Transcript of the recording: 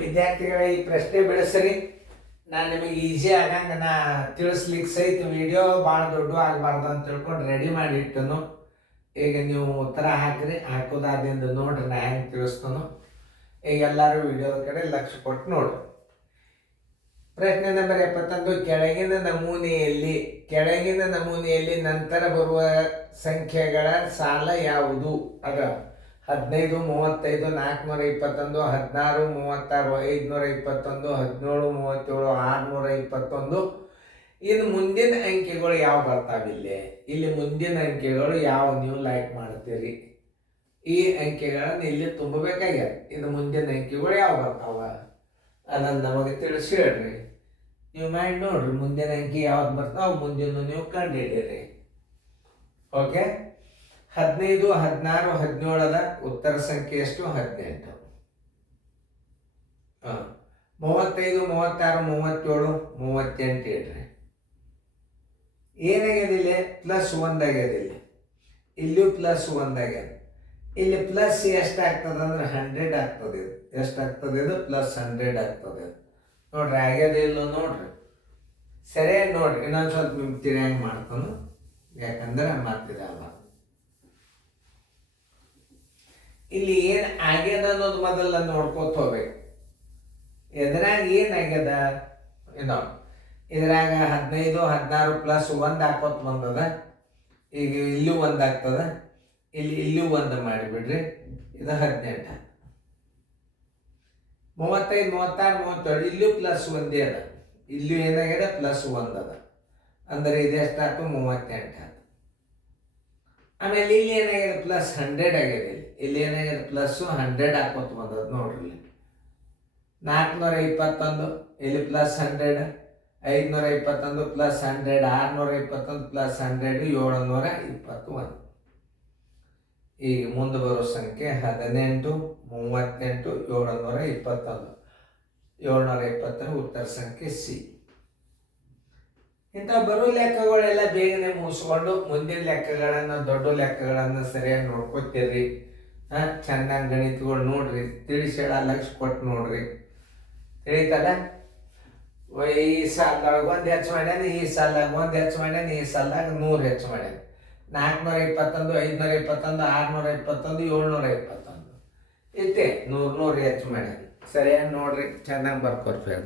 ವಿದ್ಯಾರ್ಥಿಗಳ ಈ ಪ್ರಶ್ನೆ ಬಿಡಿಸ್ರಿ. ನಾನು ನಿಮಗೆ ಈಸಿ ಆಗಂಗೆ ನಾ ತಿಳಿಸ್ಲಿಕ್ಕೆ ಸಹಿತ ವಿಡಿಯೋ ಭಾಳ ದೊಡ್ಡ ಆಗಬಾರ್ದು ಅಂತ ತಿಳ್ಕೊಂಡು ರೆಡಿ ಮಾಡಿ ಇಟ್ಟನು. ಈಗ ನೀವು ಉತ್ತರ ಹಾಕಿರಿ, ಹಾಕೋದಾದಿಂದ ನೋಡ್ರಿ ನಾ ಹೆಂಗೆ ತಿಳಿಸ್ತಾನು. ಈಗ ಎಲ್ಲರೂ ವಿಡಿಯೋದ ಕಡೆ ಲಕ್ಷ್ಯ ಕೊಟ್ಟು ನೋಡ್ರಿ. ಪ್ರಶ್ನೆ ನಂಬರ್ 71. ಕೆಳಗಿನ ನಮೂನೆಯಲ್ಲಿ ನಂತರ ಬರುವ ಸಂಖ್ಯೆಗಳ ಸಾಲ ಯಾವುದು? ಅದ 15, 35, 421, 16, 36, 521, 17, 37, 621. ಇನ್ನು ಮುಂದಿನ ಅಂಕೆಗಳು ಯಾವ ಬರ್ತಾವಿಲ್ಲ. ಇಲ್ಲಿ ಮುಂದಿನ ಅಂಕೆಗಳು ಯಾವ ನೀವು ಲೈಕ್ ಮಾಡ್ತೀರಿ? ಈ ಅಂಕೆಗಳನ್ನು ಇಲ್ಲಿ ತುಂಬಬೇಕಾಗ್ಯದ. ಇನ್ನು ಮುಂದಿನ ಅಂಕೆಗಳು ಯಾವ ಬರ್ತಾವ ಅದನ್ನು ನಮಗೆ ತಿಳಿಸಿ ಹೇಳ್ರಿ. ನೀವು ಮಾಡಿ ನೋಡ್ರಿ, ಮುಂದಿನ ಅಂಕಿ ಯಾವ್ದು ಬರ್ತಾವ ಮುಂದಿನ ನೀವು ಕಂಡು ಹಿಡೀರಿ. ಓಕೆ. 15, 16, 17 ಉತ್ತರ ಸಂಖ್ಯೆ ಎಷ್ಟು? 18. 35, 36, 37, 38 ಇಡ್ರಿ. ಏನಾಗ್ಯದಿಲ್ಲ? +1 ಆಗ್ಯದಿಲ್ಲ. ಇಲ್ಲೂ +1 ಆಗ್ಯದ. ಇಲ್ಲಿ ಪ್ಲಸ್ ಎಷ್ಟಾಗ್ತದೆ ಅಂದ್ರೆ 100 ಆಗ್ತದೆ. ಇದು ಎಷ್ಟಾಗ್ತದೆ? ಇದು +100 ಆಗ್ತದೆ. ನೋಡ್ರಿ ಆಗ್ಯದ ಇಲ್ಲೋ ನೋಡ್ರಿ. ಸರಿಯಾಗಿ ನೋಡ್ರಿ. ಇನ್ನೊಂದು ಸ್ವಲ್ಪ ನಿಮ್ಗೆ ತಿಳಿಯಂಗೆ ಮಾಡ್ತಾನು, ಯಾಕಂದ್ರೆ ಮಾತಿದಲ್ಲ. ಇಲ್ಲಿ ಏನು ಆಗ್ಯದ ಅನ್ನೋದು ಮೊದಲ ನೋಡ್ಕೋತ ಹೋಗ್ಬೇಕು. ಎದ್ರಾಗ ಏನಾಗ್ಯದ ಇದ್ರಾಗ 15, 16 +1 ಹಾಕೋತ ಬಂದದ. ಈಗ ಇಲ್ಲೂ 1 ಆಗ್ತದ, ಇಲ್ಲೂ 1 ಮಾಡಿಬಿಡ್ರಿ. ಇದು 18. 35, 36, 37 ಇಲ್ಲೂ +1 ಅದ. ಇಲ್ಲೂ ಏನಾಗ್ಯದ? +1 ಅದ. ಅಂದ್ರೆ ಇದು ಎಷ್ಟಾಯ್ತು? 38 ಆಯ್ತು. ಆಮೇಲೆ ಇಲ್ಲಿ ಏನಾಗ್ಯದ? +100 ಆಗ್ಯದ. ಇಲ್ಲಿ ಏನಾಗ್ಯದ? +100 ಹಾಕೋತ ಬಂದದ ನೋಡ್ರಿ. 421 ಇಲ್ಲಿ +100, 521 +100, 621 +100, 721. ಈಗ ಮುಂದೆ ಬರೋ ಸಂಖ್ಯೆ 18, 38, 721. 720 ಉತ್ತರ ಸಂಖ್ಯೆ ಸಿ. ಇಂಥ ಬರೋ ಲೆಕ್ಕಗಳೆಲ್ಲ ಬೇಗನೆ ಮುಗಿಸ್ಕೊಂಡು ಮುಂದಿನ ಲೆಕ್ಕಗಳನ್ನು, ದೊಡ್ಡ ಲೆಕ್ಕಗಳನ್ನು ಸರಿಯಾಗಿ ನೋಡ್ಕೊತೀರಿ. ಚೆನ್ನಾಗಿ ಗಣಿತಗಳು ನೋಡ್ರಿ, ತಿಳಿಸಿ ಹೇಳ ಲಕ್ಷ್ಯ ಕೊಟ್ಟು ನೋಡ್ರಿ. ತಿಳಿತಲ್ಲ? ಈ ಸಾಲದಾಗ 1 ಹೆಚ್ಚು ಮಾಡ್ಯಾನ, ಈ ಸಾಲದಾಗ 1 ಹೆಚ್ಚು ಮಾಡ್ಯಾನ, ಈ ಸಾಲದಾಗ 100 ಹೆಚ್ಚು ಮಾಡ್ಯಾನ. 421, 521, 621, 721 ಇಷ್ಟೇ. 100 ಹೆಚ್ಚು ಮಾಡ್ಯಾನ. ಸರಿಯಾಗಿ ನೋಡ್ರಿ, ಚೆನ್ನಾಗಿ ಬರ್ಕೊಡ್ರಿ.